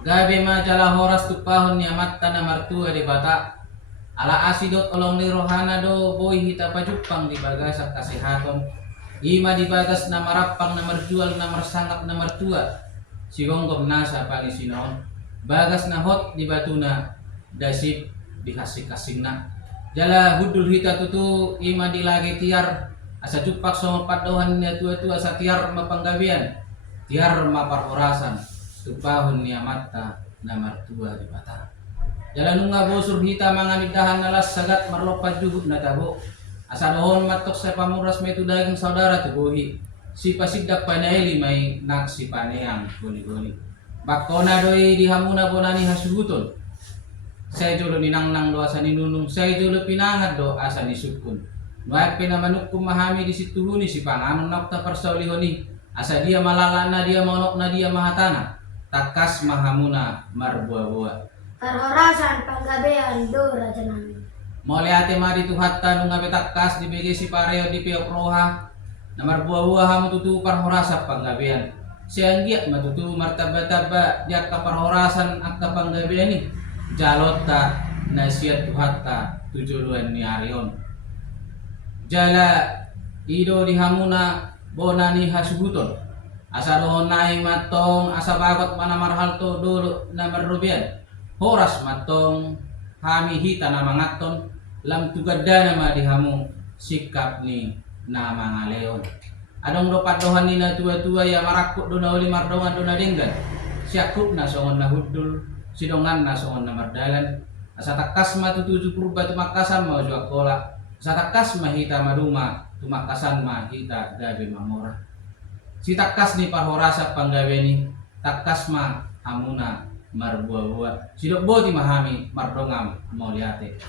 Gabi majalah horas tupahon ni amatta na martua di bata. Ala asidot olong ni rohana do boy hita pajupang di bagas at kasehaton. Ima di bagas na marapang na marjual na marsangap na martua. Sigonggom nasa pangisinon. Bagas na hot di batuna dasip di kasing-kasing na. Jala hudul hita tutu ima di lagi tiar asa jupak so padohan niya tua-tua sa tiar mapanggabian. Tiar maparhorasan. Tupahon ni amatta na martua di bata. Jalan nga bosur hita mga nidahan nalas sagat marlopad juhud na tabo. Asa dohon matok sa pamuras may tudaging saudara tubuhi. Si pasigdak panaili may naksipaneyang guni-guni. Bako na doy dihamuna po na ni hasuguton. Saya julo ninangnang do asa ninunong. Saya julo pinangad do asa ni sukun. Nuat pinamanuk kumahami di situhuni si panganon nakta parsaulihoni. Asa dia malala na dia monok na dia mahatana. Takas mahamuna marbuah-buah. Karhorasan panggabean do raja namin. Mole ate mari tuhatta nung ngabe takas dibigay si pareo di piyok roha. Na marbuah-buah hamu tutu parhorasa panggabean. Sianggia matutu martaba-taba di akka parhorasan akka panggabean ni. Jalota na siya tuhatta tujuluan ni Arion. Jala ido di hamuna bona ni hasuguton. Asa doon nai matong asa bagot mana marhalto dulu na marubian. Horas matong hami hita na mangaton lam tugada na madihamu sikap ni na mga leon. Adong do padohan ni na tua-tua ya marakut do na uli mardongan do na dinggan. Siakup na songon na hudul, sidongan na songon na mardalan. Asa takas matutuju purba tumakasan mau jua kola. Asa takas mahita maduma tumakasan mahita gabi mamora. Si takas ni parhorasa panggawe ni takas ma hamuna marbuah-buah. Sidok boti mahami mardongam mau liate.